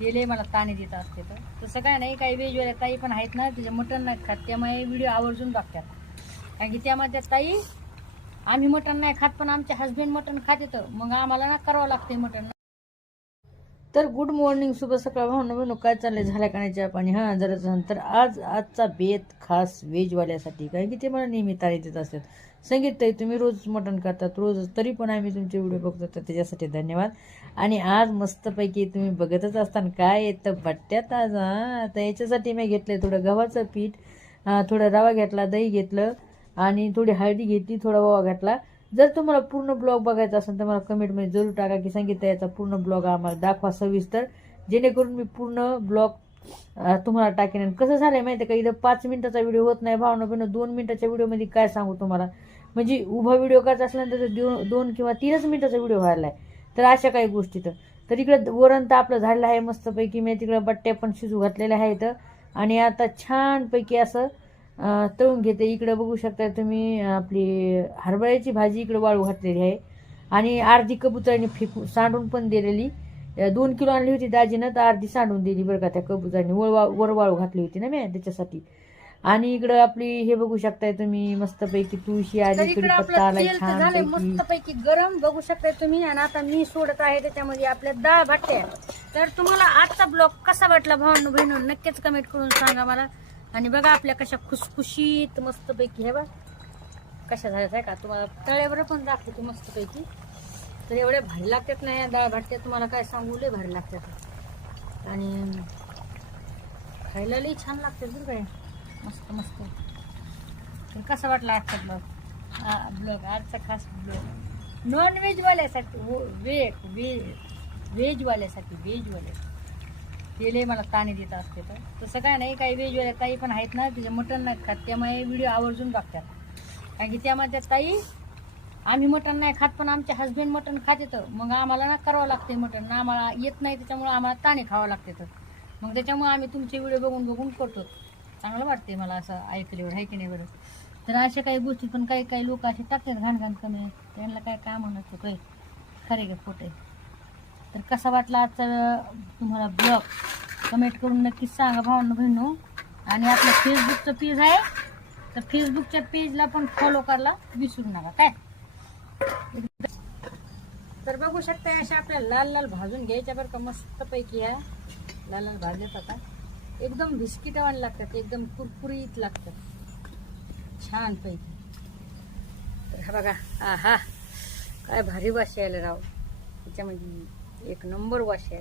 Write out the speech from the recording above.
तेले मला ताणे देत असते. तर तसं काय नाही, काही वेजवाल्या ताई पण आहेत ना, तिचे मटण नाही खात, त्यामुळे व्हिडिओ आवर्जून बघतात. कारण की त्यामध्ये ताई आम्ही मटण नाही खात, पण आमचे हस्बंड मटण खाते, तर मग आम्हाला ना करावं लागते मटण. तर गुड मॉर्निंग, शुभ सकाळ भावना. काय चाललंय, झाल्या का नाही चहा पाणी? हां, जरा तर आजचा बेत खास व्हेजवाल्यासाठी, कारण की ते मला नेहमी तारी देत असतात. संगीत ताई, तुम्ही रोज मटण करतात रोज, तरी पण आम्ही तुमचे व्हिडिओ बघतो, तर त्याच्यासाठी धन्यवाद. आणि आज मस्तपैकी तुम्ही बघतच असताना काय येतं बट्ट्यात आज. हां, तर याच्यासाठी मी घेतलंय थोडं गव्हाचं पीठ, थोडा रवा घेतला, दही घेतलं आणि थोडी हळदी घेतली, थोडा ओवा घातला. जर तुम्हाला पूर्ण ब्लॉग बघायचा असेल तर मला कमेंटमध्ये जरूर टाका की संगीता याचा पूर्ण ब्लॉग आम्हाला दाखवा सविस्तर, जेणेकरून मी पूर्ण ब्लॉग तुम्हाला टाकेन. आणि कसं झालंय माहिती आहे का, इथं 5 मिनिटाचा व्हिडिओ होत नाही भावना, पण 2 मिनिटाच्या व्हिडिओमध्ये काय सांगू तुम्हाला, म्हणजे उभा व्हिडिओ करायचा असल्यानंतर 2 किंवा 3 मिनिटाचा व्हिडिओ व्हायला आहे. तर अशा काही गोष्टी तर इकडं वरण तर आपलं झालेलं आहे मस्तपैकी. मी तिकडं बट्ट्या पण शिजू घातलेल्या आहेत आणि आता छानपैकी असं तळून घेते. इकडं बघू शकता तुम्ही आपली हरभऱ्याची भाजी इकडं वाळू घातलेली आहे आणि अर्धी कबुतराने फेकून सांडून पण दिलेली. 2 किलो आणली होती दाजीनं, तर अर्धी सांडून दिली बरं का त्या कबुतराने. वर वाळू घातली होती ना मी त्याच्यासाठी. आणि इकडं आपली हे बघू शकताय तुम्ही मस्तपैकी तुळशी आली, कडीपत्ता आलाय छान मस्तपैकी गरम बघू शकताय तुम्ही. आणि आता मी सोडत आहे त्याच्यामध्ये आपल्या डाळ भाट्या. तर तुम्हाला आजचा ब्लॉग कसा वाटला भावांनो बहिणींनो, नक्कीच कमेंट करून सांगा मला. आणि बघा आपल्या कशा खुसखुशीत मस्तपैकी हे बघ कशा झाल्यात आहे का, तुम्हाला तळ्यावर पण दाखवतो मस्तपैकी. तर एवढ्या भारी लागतात ना या डाळ भाट्या, तुम्हाला काय सांगू, लय भारी लागतात आणि खायला लई छान लागतात बरं काय, मस्त मस्त. तर कसा वाटला आजचा ब्लॉग आजचा खास ब्लॉग नॉन व्हेजवाल्यासाठी, व्हेजवाल्यासाठी तेले मला ताणे देत असते. तर तसं काय नाही, काही वेजवाल्या ताई पण आहेत ना, तिचे मटण नाही खात, त्यामुळे व्हिडिओ आवर्जून बघतात. कारण की त्यामध्ये ताई आम्ही मटण नाही खात, पण आमचे हस्बंड मटण खाते, तर मग आम्हाला ना करावं लागते मटण, ना आम्हाला येत नाही, त्याच्यामुळे आम्हाला ताणे खावं लागते. तर मग त्याच्यामुळे आम्ही तुमचे व्हिडिओ बघून करतो. चांगलं वाटते मला असं ऐकल्यावर, आहे की नाही बरं. तर अशा काही गोष्टी पण काही लोक असे टाकतात घाण कमी, त्यांना काय म्हणत काही खरे का खोटे. तर कसा वाटला आजचा तुम्हाला ब्लॉग कमेंट करून नक्कीच सांगा भावांनो बहिणो. आणि आपलं फेसबुकचं पेज आहे, तर फेसबुकच्या पेजला पण फॉलो करायला विसरू नका काय. तर बघू शकता अशा आपल्याला लाल लाल भाजून घ्यायच्या बरं का, मस्तपैकी ह्या लाल लाल भाजल्यात आता एकदम बिस्किटवाणी लागतात, एकदम कुरकुरीत लागतात छानपैकी. तर हा बघा, आहा काय भारी वास यायला राव, त्याच्यामध्ये एक नंबर वास यायला.